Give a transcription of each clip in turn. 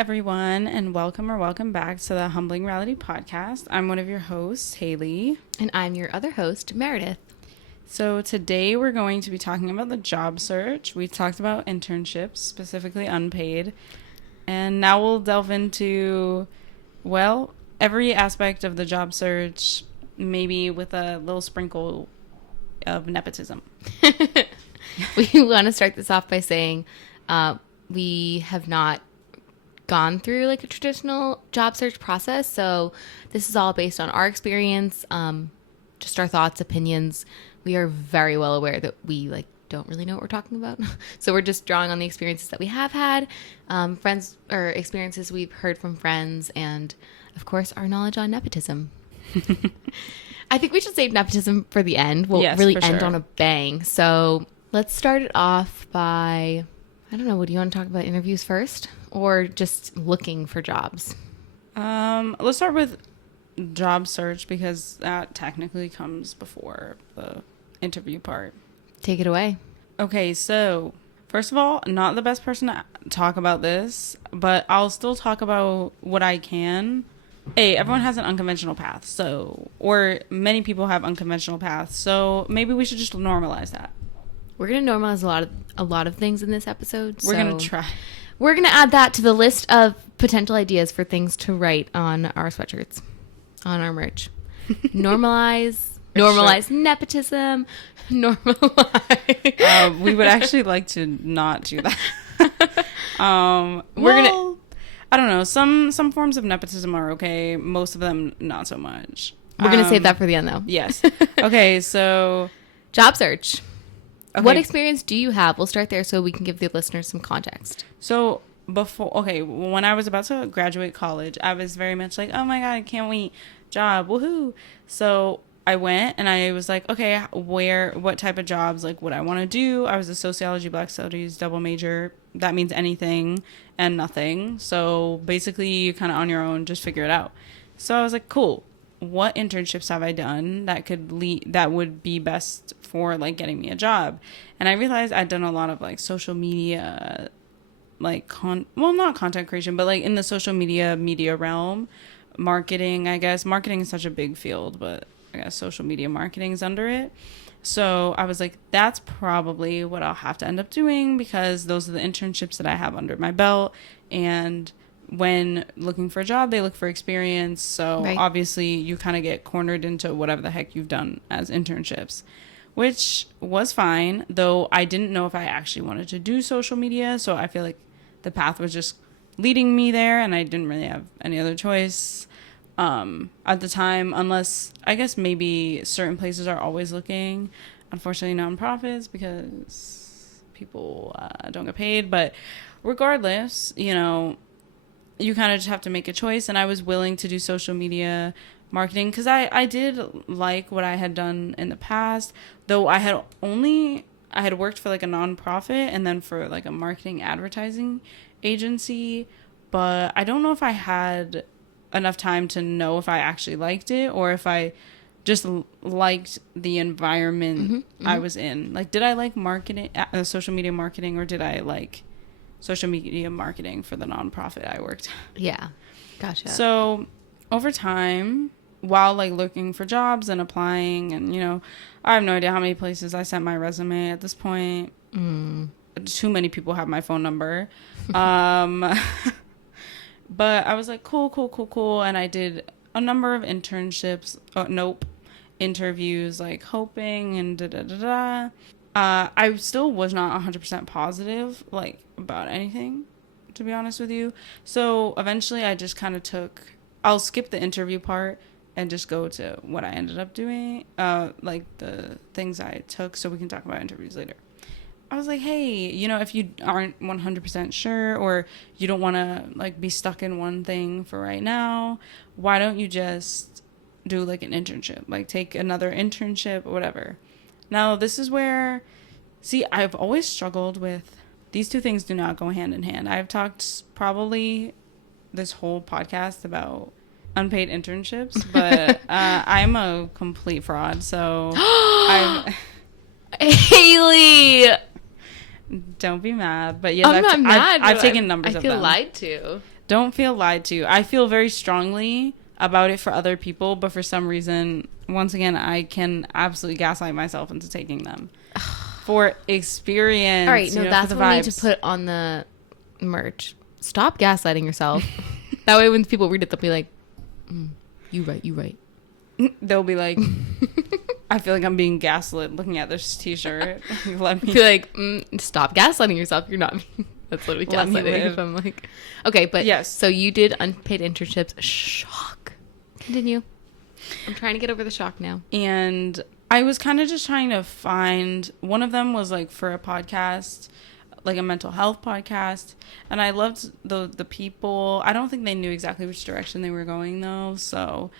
everyone, and welcome back to the Humbling Reality Podcast. I'm one of your hosts, Haley. And I'm your other host, Meredith. So today we're going to be talking about the job search. We talked about internships, specifically unpaid. And now we'll delve into, well, every aspect of the job search, maybe with a little sprinkle of nepotism. We want to start this off by saying we have not gone through like a traditional job search process. So this is all based on our experience, just our thoughts, opinions. We are very well aware that we don't really know what we're talking about. So we're just drawing on the experiences that we have had, friends or experiences we've heard from friends, and of course our knowledge on nepotism. I think we should save nepotism for the end. We'll really end on a bang. So let's start it off by, I don't know, do you want to talk about interviews first or just looking for jobs? Let's start with job search because that technically comes before the interview part. Take it away. Okay, so first of all, not the best person to talk about this, but I'll still talk about what I can. Hey, everyone has an unconventional path, or many people have unconventional paths, so maybe we should just normalize that. We're going to normalize a lot of things in this episode. We're going to try. We're going to add that to the list of potential ideas for things to write on our sweatshirts, on our merch. Normalize nepotism. Normalize. We would actually like to not do that. We're gonna. I don't know. Some forms of nepotism are okay. Most of them not so much. We're gonna save that for the end, though. Yes. Okay. So job search. Okay. What experience do you have? We'll start there so we can give the listeners some context. So when I was about to graduate college, I was very much like, oh my God, I can't wait. Job. Woohoo. So I went and I was like, okay, what type of jobs, like what I want to do. I was a sociology, Black Studies double major. That means anything and nothing. So basically you kind of on your own, just figure it out. So I was like, cool. What internships have I done that would be best for like getting me a job? And I realized I'd done a lot of like social media, like not content creation, but like in the social media realm, marketing, I guess. Marketing is such a big field, but I guess social media marketing is under it. So I was like, that's probably what I'll have to end up doing because those are the internships that I have under my belt. And when looking for a job, they look for experience. So Obviously you kind of get cornered into whatever the heck you've done as internships, which was fine, though I didn't know if I actually wanted to do social media. So I feel like the path was just leading me there and I didn't really have any other choice at the time, unless I guess maybe certain places are always looking. Unfortunately, nonprofits, because people don't get paid. But regardless, you kind of just have to make a choice. And I was willing to do social media marketing because I did like what I had done in the past, though I had worked for like a nonprofit and then for like a marketing advertising agency, but I don't know if I had enough time to know if I actually liked it or if I just liked the environment I was in. Like, did I like marketing, social media marketing, or did I like social media marketing for the nonprofit I worked at? Yeah. Gotcha. So over time, while like looking for jobs and applying and, I have no idea how many places I sent my resume at this point. Too many people have my phone number. But I was like, cool. And I did a number of internships. Interviews, like hoping and da-da-da-da. I still was not 100% positive, like, about anything, to be honest with you. So eventually I just kind of I'll skip the interview part and just go to what I ended up doing, like the things I took, so we can talk about interviews later. I was like, hey, if you aren't 100% sure or you don't want to like be stuck in one thing for right now, why don't you just do like an internship, like take another internship or whatever. Now, this is where, I've always struggled with, these two things do not go hand in hand. I've talked probably this whole podcast about unpaid internships, but I'm a complete fraud, so Haley! Don't be mad, but yeah, I'm not mad. I've taken numbers of them. I feel lied to. Don't feel lied to. I feel very strongly about it for other people, but for some reason, once again, I can absolutely gaslight myself into taking them for experience. All right, no, that's for the what we need vibes. to put on the merch. Stop gaslighting yourself. That way, when people read it, they'll be like, "You right." They'll be like, I feel like I'm being gaslit looking at this T-shirt. Let me Be like, stop gaslighting yourself. You're not. That's literally Let me gaslighting. live. If I'm like, okay, but Yes. So you did unpaid internships. Shock. Continue. I'm trying to get over the shock now. And I was kind of just trying to find, one of them was like for a podcast, like a mental health podcast, and I loved the people. I don't think they knew exactly which direction they were going though, so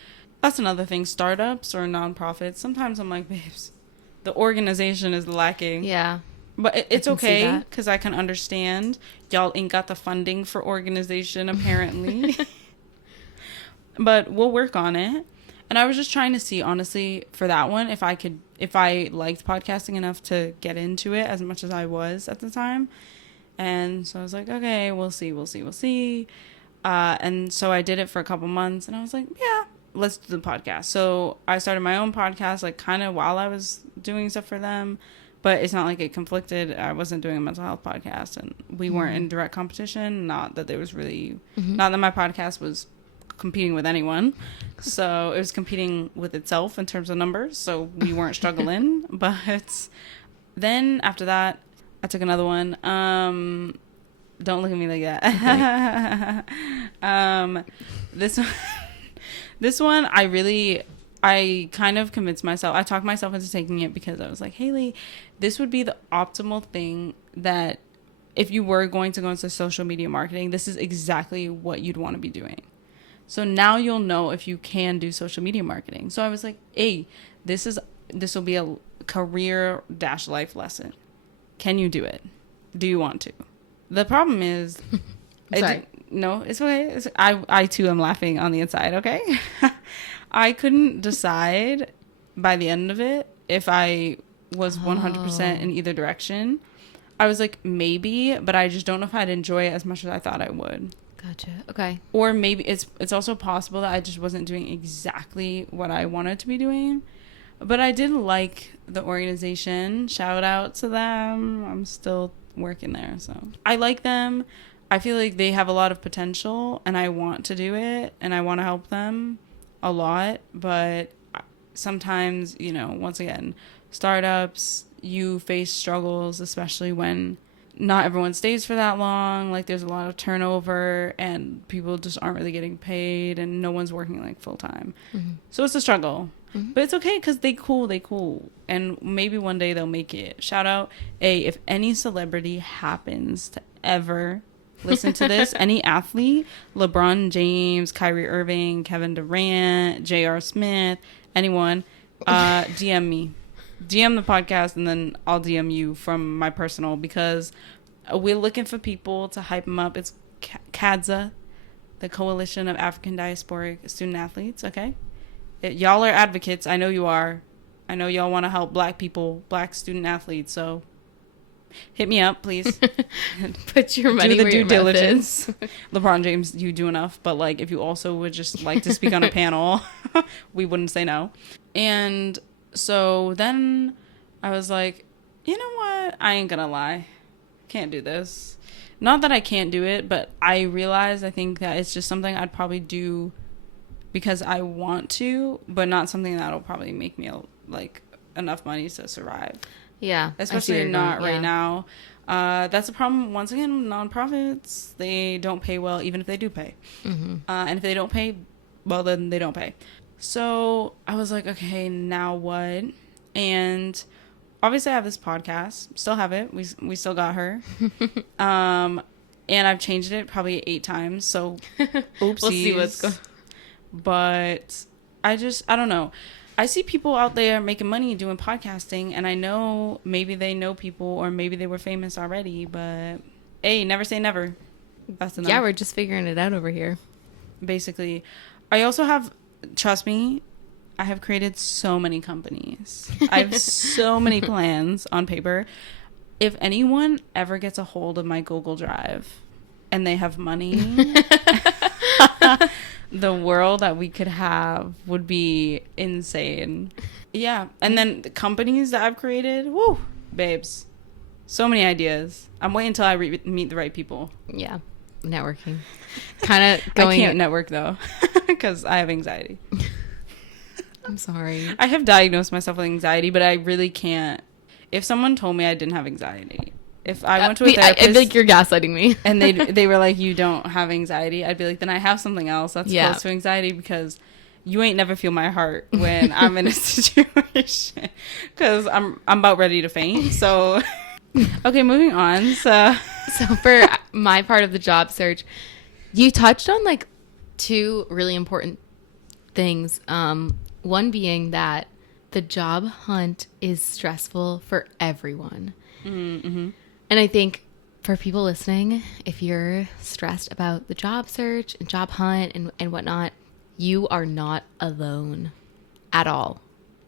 that's another thing. Startups or nonprofits, sometimes I'm like, babes, the organization is lacking. Yeah. But it's can see okay that. because I can understand y'all ain't got the funding for organization apparently. But we'll work on it. And I was just trying to see, honestly, for that one, if I liked podcasting enough to get into it as much as I was at the time. And so I was like, okay, we'll see. And so I did it for a couple months and I was like, yeah, let's do the podcast. So I started my own podcast, like kind of while I was doing stuff for them, but it's not like it conflicted. I wasn't doing a mental health podcast and we weren't in direct competition. Not that there was really, not that my podcast was competing with anyone. So it was competing with itself in terms of numbers. So we weren't struggling. But then after that, I took another one. Don't look at me like that. Okay. This one, I kind of convinced myself. I talked myself into taking it because I was like, Haley, this would be the optimal thing that if you were going to go into social media marketing, this is exactly what you'd want to be doing. So now you'll know if you can do social media marketing. So I was like, hey, this will be a career-life lesson. Can you do it? Do you want to? The problem is, Sorry. No, it's okay. I too am laughing on the inside. Okay, I couldn't decide by the end of it if I was 100% in either direction. I was like maybe, but I just don't know if I'd enjoy it as much as I thought I would. Gotcha. Okay. Or maybe it's also possible that I just wasn't doing exactly what I wanted to be doing. But I did like the organization. Shout out to them. I'm still working there, so I like them. I feel like they have a lot of potential and I want to do it and I want to help them a lot. But sometimes, once again, startups, you face struggles, especially when not everyone stays for that long. Like there's a lot of turnover and people just aren't really getting paid and no one's working like full time. So it's a struggle. But it's okay because they cool. And maybe one day they'll make it. Shout out, if any celebrity happens to ever listen to this, any athlete, LeBron James, Kyrie Irving, Kevin Durant, J.R. Smith, anyone, DM me. DM the podcast and then I'll DM you from my personal because we're looking for people to hype them up. It's CADSA, the Coalition of African Diasporic Student Athletes, okay? Y'all are advocates. I know you are. I know y'all want to help black people, black student athletes, so hit me up, please. Put your money do the where due your mouth diligence. is. LeBron James, you do enough, but like if you also would just like to speak on a panel, we wouldn't say no. And so then I was like, you know what? I ain't gonna lie. Can't do this. Not that I can't do it, but I realized I think that it's just something I'd probably do because I want to, but not something that'll probably make me like enough money to survive. Yeah. Especially not right now. That's a problem, once again, nonprofits. They don't pay well, even if they do pay. And if they don't pay, well, then they don't pay. So I was like, okay, now what? And obviously I have this podcast. Still have it. We still got her. And I've changed it probably 8 times. So oopsies. We'll see what's going on. But I don't know. I see people out there making money doing podcasting, and I know maybe they know people or maybe they were famous already, but hey, never say never. That's enough. Yeah, we're just figuring it out over here. Basically. I also have, trust me, I have created so many companies. I have so many plans on paper. If anyone ever gets a hold of my Google Drive, and they have money, the world that we could have would be insane. Yeah. And then the companies that I've created, woo, babes. So many ideas. I'm waiting until I meet the right people. Yeah. Networking. Kind of going. I can't network though because I have anxiety. I'm sorry. I have diagnosed myself with anxiety, but I really can't. If someone told me I didn't have anxiety, if I went to a therapist, I think you're gaslighting me. and they were like, you don't have anxiety, I'd be like, then I have something else that's close to anxiety, because you ain't never feel my heart when I'm in a situation, because I'm about ready to faint. So okay, moving on. So for my part of the job search, you touched on like two really important things. One being that the job hunt is stressful for everyone. Mm-hmm. And I think for people listening, if you're stressed about the job search and job hunt and whatnot, you are not alone at all.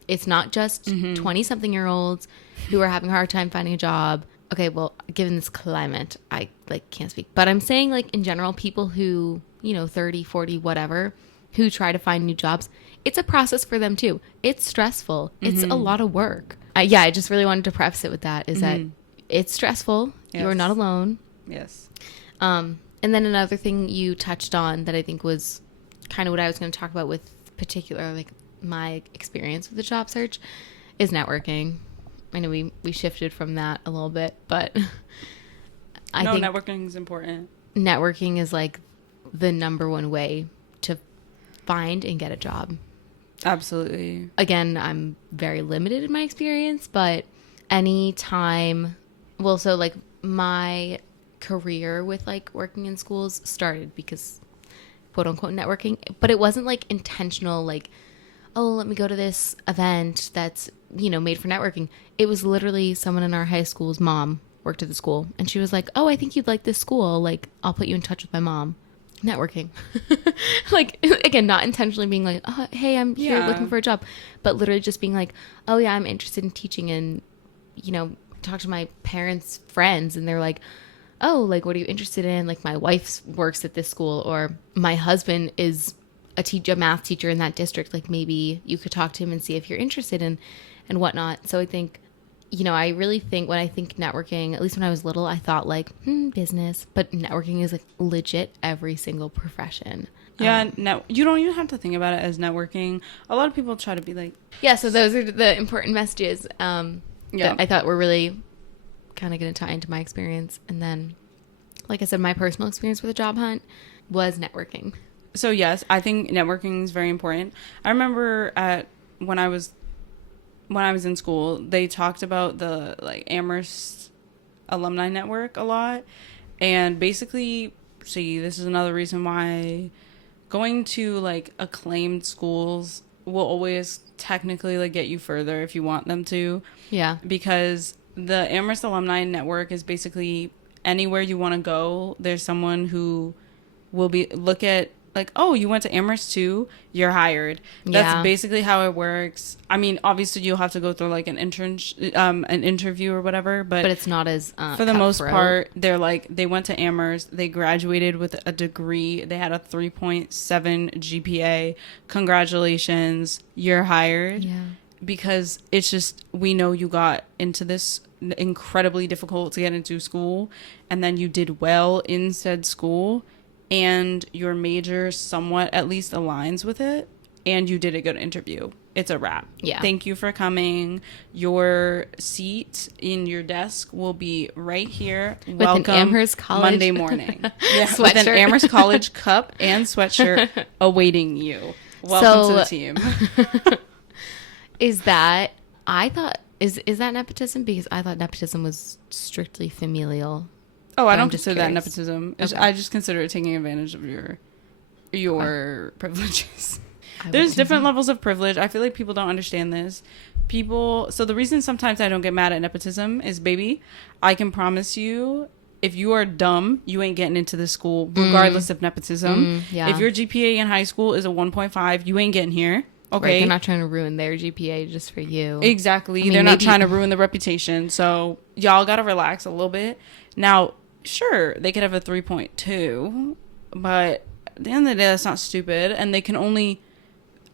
It's not just 20-something-year-olds who are having a hard time finding a job. Okay, well, given this climate, I can't speak. But I'm saying like in general, people who, 30, 40, whatever, who try to find new jobs, it's a process for them too. It's stressful. It's a lot of work. I just really wanted to preface it with that, is that it's stressful. Yes. You are not alone. Yes. And then another thing you touched on that I think was kind of what I was going to talk about with particular, like my experience with the job search, is networking. I know we shifted from that a little bit, but I think networking is important. Networking is like the number one way to find and get a job. Absolutely. Again, I'm very limited in my experience, but so like my career with like working in schools started because quote unquote networking, but it wasn't like intentional, like, oh, let me go to this event that's, made for networking. It was literally someone in our high school's mom worked at the school, and she was like, oh, I think you'd like this school. Like, I'll put you in touch with my mom. Networking. Like, again, not intentionally being like, oh, hey, I'm here looking for a job, but literally just being like, oh yeah, I'm interested in teaching, and talk to my parents' friends, and they're like, oh, like, what are you interested in? Like, my wife works at this school, or my husband is a math teacher in that district. Like, maybe you could talk to him and see if you're interested in and whatnot. So I think, I really think when I think networking, at least when I was little, I thought like, business, but networking is like legit every single profession. Yeah, you don't even have to think about it as networking. A lot of people try to be like... Yeah, so those are the important messages that I thought were really kind of going to tie into my experience. And then, like I said, my personal experience with a job hunt was networking. So yes, I think networking is very important. I remember when I was in school, they talked about the like Amherst alumni network a lot, and basically, this is another reason why going to like acclaimed schools will always technically like get you further if you want them to. Yeah. Because the Amherst alumni network is basically anywhere you want to go, there's someone who will look at like, oh, you went to Amherst too, you're hired. That's basically how it works. I mean, obviously you'll have to go through like an interview or whatever, but it's not as for the most part, they're like, they went to Amherst, they graduated with a degree, they had a 3.7 GPA. Congratulations, you're hired. Yeah. Because it's just, we know you got into this incredibly difficult to get into school, and then you did well in said school, and your major somewhat at least aligns with it, and you did a good interview. It's a wrap. Yeah. Thank you for coming. Your seat in your desk will be right here. With welcome, an Amherst College Monday morning. Yeah, with an Amherst College cup and sweatshirt awaiting you. Welcome to the team. Is that nepotism? Because I thought nepotism was strictly familial. Oh, I don't consider that nepotism. Okay. I just consider it taking advantage of your privileges. There's different levels of privilege. I feel like people don't understand this. So the reason sometimes I don't get mad at nepotism is, baby, I can promise you, if you are dumb, you ain't getting into this school, regardless of nepotism. Yeah. If your GPA in high school is a 1.5, you ain't getting here. Okay. Right, they're not trying to ruin their GPA just for you. Exactly. I mean, they're not trying to ruin the reputation. So y'all got to relax a little bit. Now, sure, they could have a 3.2, but at the end of the day, that's not stupid. And they can only,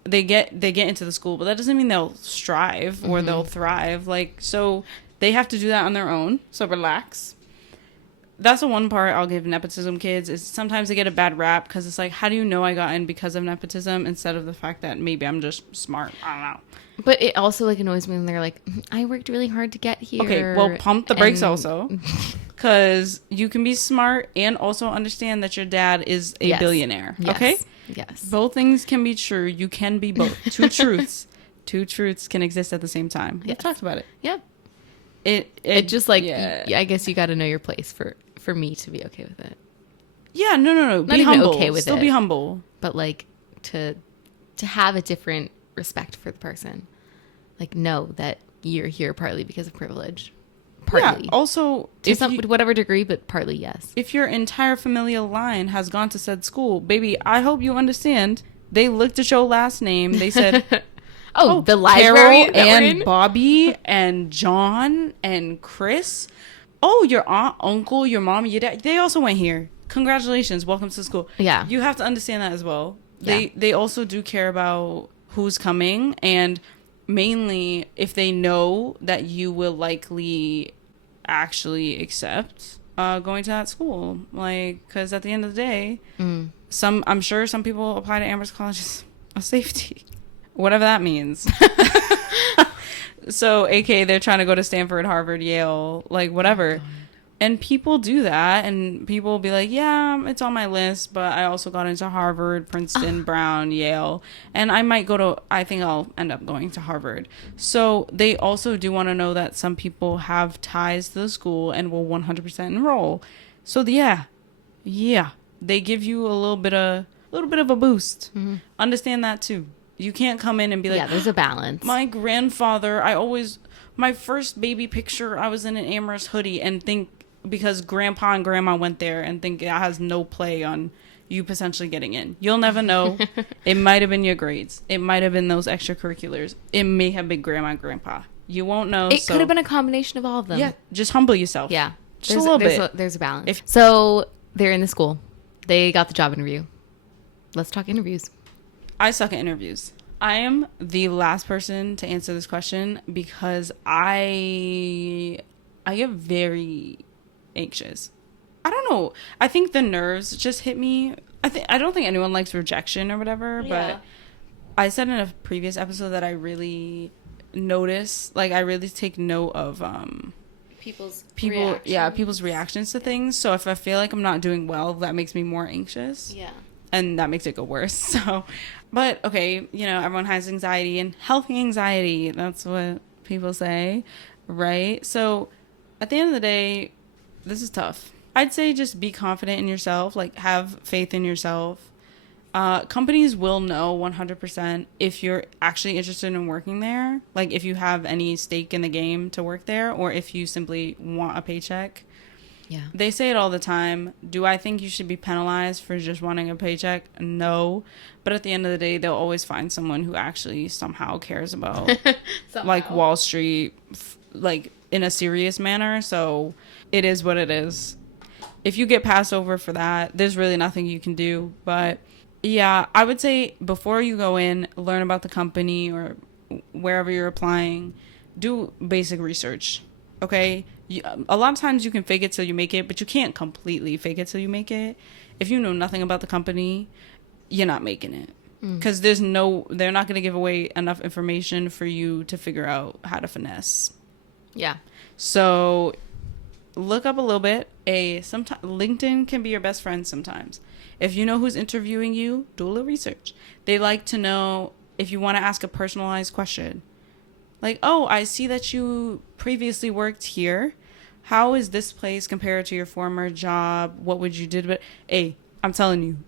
they get into the school, but that doesn't mean they'll strive or they'll thrive. Like, so they have to do that on their own. So relax. That's the one part I'll give nepotism kids is sometimes they get a bad rap because it's like, how do you know I got in because of nepotism instead of the fact that maybe I'm just smart? I don't know. But it also like annoys me when they're like, I worked really hard to get here. Okay, well, pump the brakes also. Because you can be smart and also understand that your dad is a billionaire. Yes. Okay? Yes. Both things can be true. You can be both. Two truths. Two truths can exist at the same time. We've talked about it. Yep. It just like, yeah. I guess you got to know your place for me to be okay with it. Yeah, no. Not Be even humble. okay with Still it. be humble. But like to have a different respect for the person. Like know that you're here partly because of privilege. Partly. Yeah, also, To whatever degree, but partly yes. if your entire familial line has gone to said school, baby, I hope you understand. They looked at your last name. They said, oh, the library Carol that we're and in? Bobby and John and Chris. Oh, your aunt, uncle, your mom, your dad. They also went here. Congratulations. Welcome to school. Yeah. You have to understand that as well. Yeah. They also do care about who's coming, and mainly if they know that you will likely actually accept going to that school. Like, because at the end of the day, I'm sure some people apply to Amherst College of safety. Whatever that means. So, aka they're trying to go to Stanford, Harvard, Yale, like whatever. And people do that, and people will be like, yeah, it's on my list, but I also got into Harvard, Princeton, Brown, Yale, and I think I'll end up going to Harvard. So they also do want to know that some people have ties to the school and will 100% enroll. So yeah, they give you a little bit of a boost. Understand that too. You can't come in and be like, Yeah, there's a balance. my grandfather, my first baby picture, I was in an Amherst hoodie and think because grandpa and grandma went there and think that has no play on you potentially getting in. You'll never know. It might have been your grades. It might have been those extracurriculars. It may have been grandma and grandpa. You won't know. It could have been a combination of all of them. Yeah, just humble yourself. Yeah. Just a little bit. There's a balance. So they're in the school. They got the job interview. Let's talk interviews. I suck at interviews. I am the last person to answer this question because I get very anxious. I don't know. I think the nerves just hit me. I don't think anyone likes rejection or whatever, but I said in a previous episode that I really notice, like I really take note of people's reactions to things. So if I feel like I'm not doing well, that makes me more anxious. Yeah. And that makes it go worse. So, but okay, everyone has anxiety and healthy anxiety. That's what people say, right? So at the end of the day, this is tough. I'd say just be confident in yourself, like have faith in yourself. Companies will know 100% if you're actually interested in working there, like if you have any stake in the game to work there, or if you simply want a paycheck. Yeah. They say it all the time. Do I think you should be penalized for just wanting a paycheck? No. But at the end of the day, they'll always find someone who actually somehow cares about like Wall Street, like in a serious manner. So it is what it is. If you get passed over for that, there's really nothing you can do. But yeah, I would say before you go in, learn about the company or wherever you're applying, do basic research. Okay? A lot of times you can fake it till you make it, but you can't completely fake it till you make it. If you know nothing about the company, you're not making it. Because they're not going to give away enough information for you to figure out how to finesse. Yeah. So look up a little bit. Sometimes LinkedIn can be your best friend sometimes. If you know who's interviewing you, do a little research. They like to know if you want to ask a personalized question. Like, oh, I see that you previously worked here. How is this place compared to your former job? What would you do? But hey, I'm telling you,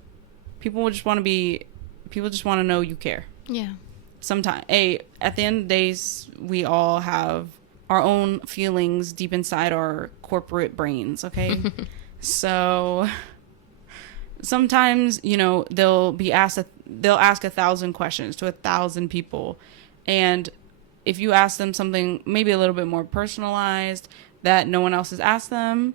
people just want to know you care. Yeah. Sometimes, at the end of the days, we all have our own feelings deep inside our corporate brains. Okay. So sometimes, they'll ask 1,000 questions to 1,000 people. And if you ask them something maybe a little bit more personalized that no one else has asked them,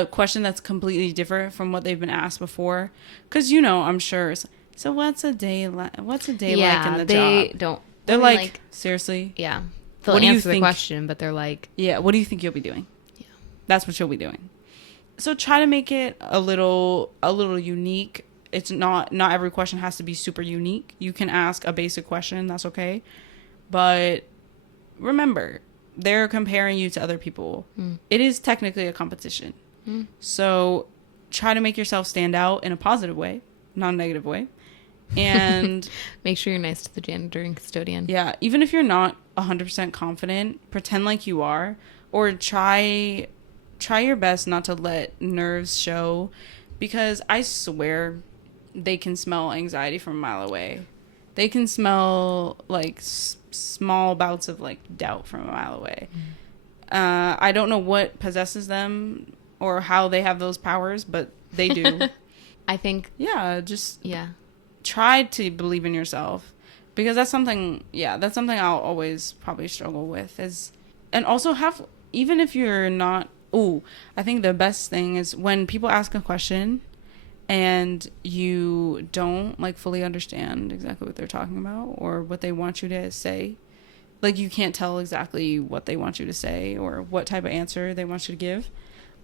a question that's completely different from what they've been asked before. Because, you know, I'm sure. So what's a day like? What's a day like in the they job? don't. They're I mean, like, seriously? yeah. They'll What do you answer the think- question, but they're like, Yeah, what do you think you'll be doing? Yeah. That's what you'll be doing. So try to make it a little unique. It's not every question has to be super unique. You can ask a basic question, that's okay. But remember, they're comparing you to other people. It is technically a competition. So try to make yourself stand out in a positive way, non-negative way. And make sure you're nice to the janitor and custodian. yeah, even if you're not 100% confident, pretend like you are, or try your best not to let nerves show, because I swear they can smell anxiety from a mile away. They can smell like small bouts of like doubt from a mile away. I don't know what possesses them or how they have those powers, but they do. I think, Just yeah. try to believe in yourself, because that's something I'll always probably struggle with and also have, even if you're not, I think the best thing is when people ask a question and you don't like fully understand exactly what they're talking about or what they want you to say. Like, you can't tell exactly what they want you to say or what type of answer they want you to give.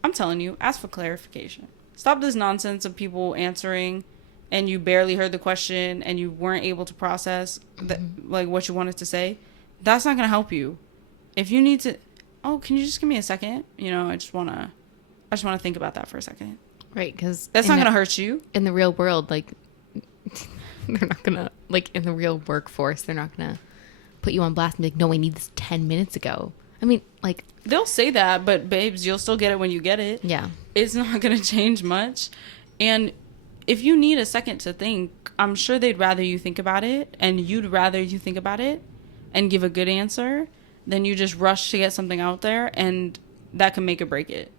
I'm telling you, ask for clarification. Stop this nonsense of people answering and you barely heard the question and you weren't able to process like what you wanted to say. That's not going to help you. If you need to, can you just give me a second? You know, I just want to think about that for a second. Right, because that's not going to hurt you. In the real world, like, they're not going to, like, in the real workforce, they're not going to put you on blast and be like, no, I need this 10 minutes ago. I mean, like, they'll say that, but babes, you'll still get it when you get it. Yeah. It's not going to change much. And if you need a second to think, I'm sure they'd rather you think about it, and you'd rather you think about it and give a good answer than you just rush to get something out there, and that can make or break it.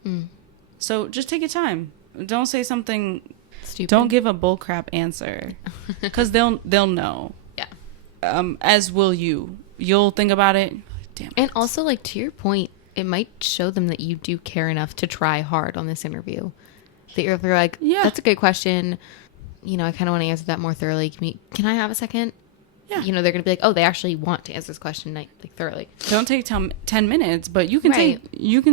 So just take your time. Don't say something stupid. Don't give a bullcrap answer, because they'll know. Yeah. As will you. You'll think about it. Damn it. And also, like, to your point, it might show them that you do care enough to try hard on this interview. That you're like, yeah, that's a good question. You know, I kind of want to answer that more thoroughly. Can I have a second? Yeah. You know, they're going to be like, oh, they actually want to answer this question like thoroughly. Don't take 10 minutes, but you can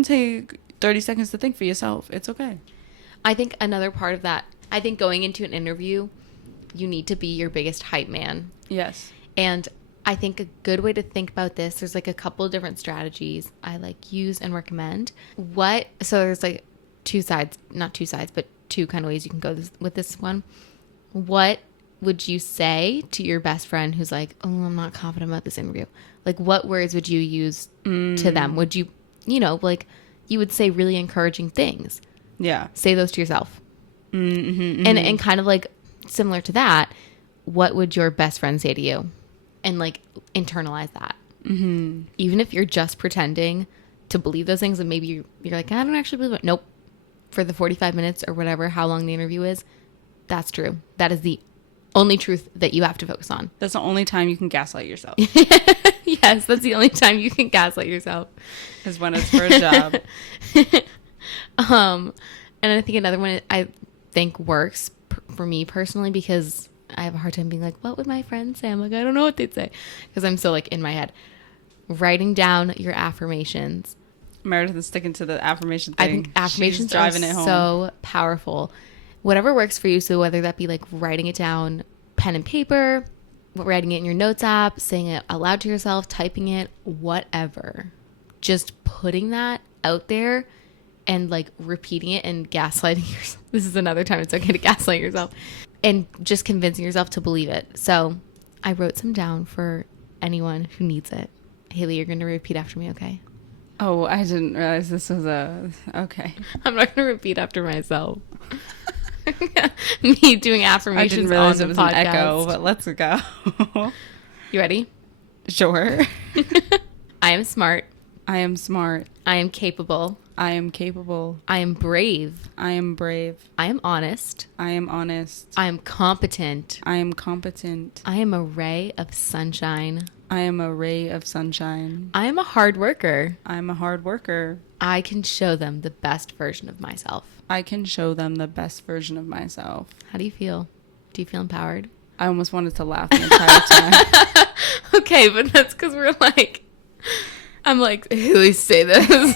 take 30 seconds to think for yourself. It's okay. I think another part of that, I think going into an interview, you need to be your biggest hype man. Yes. And I think a good way to think about this, there's like a couple of different strategies I like use and recommend. So there's like not two sides, but two kind of ways you can go with this one. What would you say to your best friend who's like, oh, I'm not confident about this interview? Like, what words would you use to them? Would you, like, you would say really encouraging things. Yeah. Say those to yourself. And kind of like similar to that, what would your best friend say to you? And like internalize that. Even if you're just pretending to believe those things, and maybe you're like, I don't actually believe it. Nope. For the 45 minutes or whatever, how long the interview is, that's true. That is the only truth that you have to focus on. That's the only time you can gaslight yourself. Yes, that's the only time you can gaslight yourself. Is when it's for a job. And I think another one I think works for me personally, because I have a hard time being like, what would my friends say? I'm like, I don't know what they'd say, because I'm so like in my head. Writing down your affirmations. Meredith is sticking to the affirmation thing. I think affirmations She's driving it home. So powerful. Whatever works for you. So whether that be like writing it down, pen and paper, writing it in your notes app, saying it out loud to yourself, typing it, whatever. Just putting that out there and like repeating it and gaslighting yourself. This is another time it's okay to gaslight yourself. And just convincing yourself to believe it. So I wrote some down for anyone who needs it. Haley, you're going to repeat after me, okay? Oh, I didn't realize this was okay. I'm not going to repeat after myself. Me doing affirmations. I didn't realize on it was podcast. an echo, but let's go. You ready? Sure. I am smart. I am smart. I am capable. I am capable. I am brave. I am brave. I am honest. I am honest. I am competent. I am competent. I am a ray of sunshine. I am a ray of sunshine. I am a hard worker. I'm a hard worker. I can show them the best version of myself. I can show them the best version of myself. How do you feel? Do you feel empowered? I almost wanted to laugh the entire time. Okay, but that's because we're like, I'm like, Haley, say this.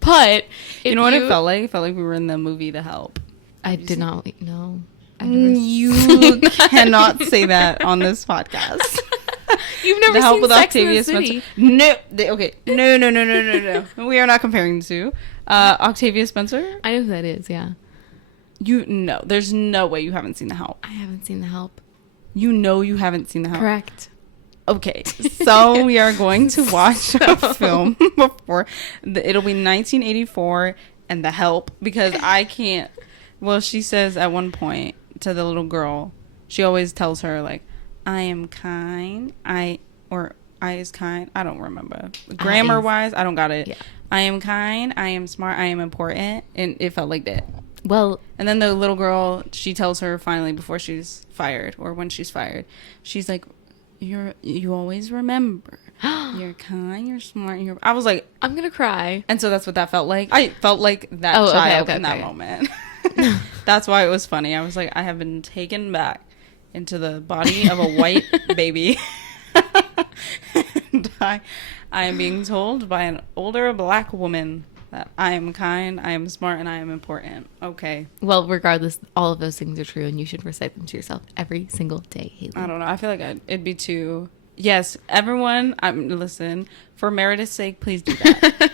But You know what it felt like? It felt like we were in the movie The Help. I did not know. You cannot say that on this podcast. You've never The Help seen with Sex Octavia in the City. Spencer. No, okay. No. We are not comparing the two. Octavia Spencer? I know who that is, yeah. No, there's no way you haven't seen The Help. I haven't seen The Help. You know you haven't seen The Help. Correct. Okay, so we are going to watch a film before. It'll be 1984 and The Help, because I can't. Well, she says at one point to the little girl, she always tells her, like, I am kind, I is kind. I don't remember. Grammar-wise, I don't got it. Yeah. I am kind, I am smart, I am important, and it felt like that. Well, And then the little girl, she tells her finally before she's fired, or when she's fired, she's like, you always remember. You're kind, you're smart, I was like, I'm going to cry. and so that's what that felt like. I felt like that Oh, okay, child okay, in that okay. moment. That's why it was funny. I was like, I have been taken back into the body of a white baby. And I am being told by an older black woman that I am kind, I am smart, and I am important. Okay. Well, regardless, all of those things are true, and you should recite them to yourself every single day, Haley. I don't know. I feel like it'd be too. Yes, everyone. Listen. For Meredith's sake, please do that.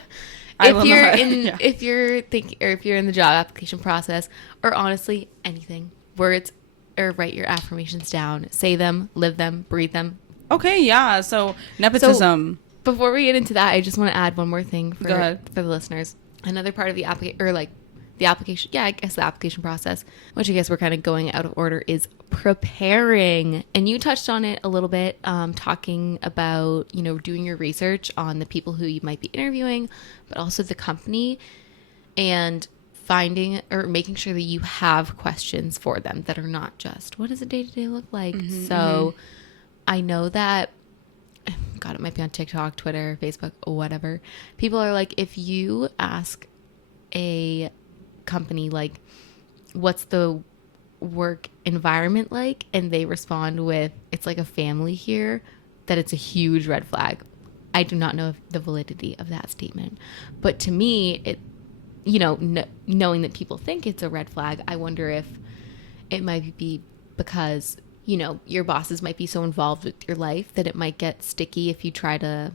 If you're thinking, or if you're in the job application process, or honestly anything, words, or write your affirmations down, say them, live them, breathe them. Okay, yeah. So nepotism. Before we get into that, I just want to add one more thing for Go ahead. for the listeners. Another part of the application, yeah, I guess the application process, which I guess we're kind of going out of order, is preparing. And you touched on it a little bit, talking about, doing your research on the people who you might be interviewing, but also the company, and finding or making sure that you have questions for them that are not just, what does a day-to-day look like? So I know that, God, it might be on TikTok, Twitter, Facebook, or whatever. People are like, if you ask a company, like, what's the work environment like? And they respond with, it's like a family here, that it's a huge red flag. I do not know the validity of that statement. But to me, it, knowing that people think it's a red flag, I wonder if it might be because your bosses might be so involved with your life that it might get sticky if you try to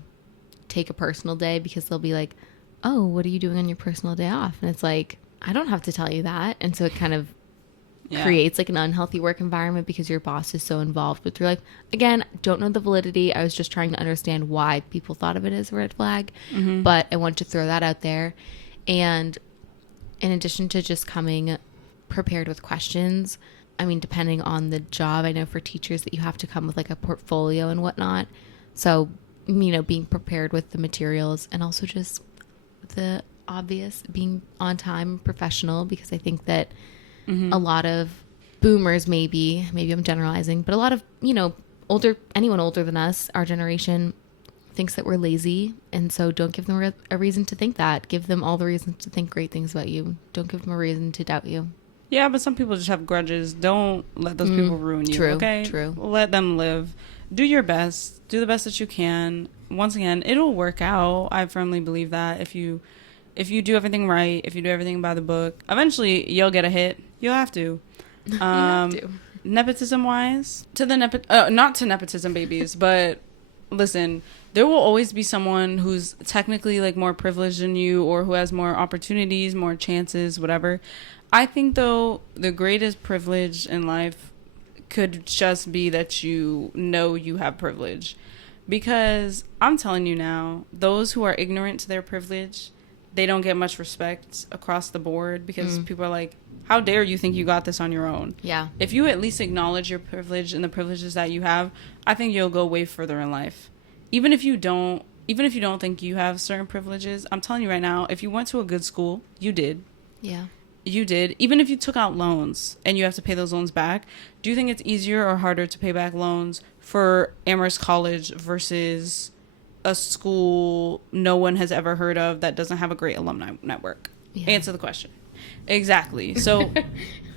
take a personal day, because they'll be like, oh, what are you doing on your personal day off? And it's like, I don't have to tell you that. And so it kind of creates like an unhealthy work environment because your boss is so involved with your life. Again, don't know the validity. I was just trying to understand why people thought of it as a red flag, but I want to throw that out there. And in addition to just coming prepared with questions, I mean, depending on the job, I know for teachers that you have to come with like a portfolio and whatnot. So, being prepared with the materials, and also just the obvious, being on time, professional, because I think that a lot of boomers, maybe I'm generalizing, but a lot of, anyone older than us, our generation, thinks that we're lazy. And so don't give them a reason to think that. Give them all the reasons to think great things about you. Don't give them a reason to doubt you. Yeah, but some people just have grudges. Don't let those people ruin you. True, okay? true. Let them live. Do your best. Do the best that you can. Once again, it'll work out. I firmly believe that if you do everything right, if you do everything by the book, eventually you'll get a hit. You'll have to. You have to. Nepotism wise, not to nepotism babies, but listen, there will always be someone who's technically like more privileged than you, or who has more opportunities, more chances, whatever. I think though the greatest privilege in life could just be that you have privilege, because I'm telling you now, those who are ignorant to their privilege, they don't get much respect across the board, because people are like, how dare you think you got this on your own? Yeah. If you at least acknowledge your privilege and the privileges that you have, I think you'll go way further in life. Even if you don't think you have certain privileges, I'm telling you right now, if you went to a good school, you did. Yeah. you did, even if you took out loans and you have to pay those loans back, do you think it's easier or harder to pay back loans for Amherst College versus a school no one has ever heard of that doesn't have a great alumni network? Yeah. Answer the question. Exactly. So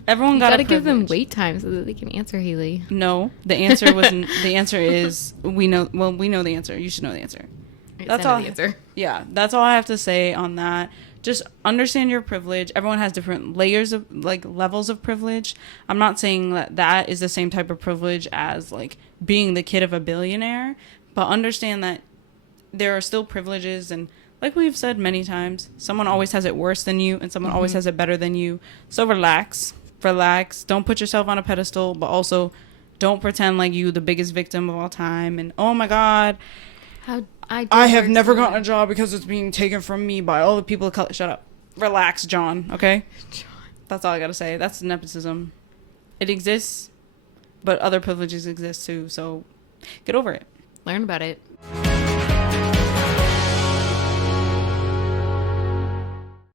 everyone You got gotta a give them privilege. wait time so that they can answer, Haley. No, the answer wasn't. The answer is we know. Well, we know the answer. You should know the answer. That's all. The answer. Yeah, that's all I have to say on that. Just understand your privilege. Everyone has different layers of like levels of privilege. I'm not saying that that is the same type of privilege as like being the kid of a billionaire, but understand that there are still privileges, and like we've said many times, someone always has it worse than you and someone always has it better than you. So relax. Don't put yourself on a pedestal, but also don't pretend like you the biggest victim of all time and oh my god, How I have never gotten a job because it's being taken from me by all the people of color. Shut up. Relax, John, okay? That's all I gotta say. That's nepotism. It exists, but other privileges exist too, so get over it. Learn about it.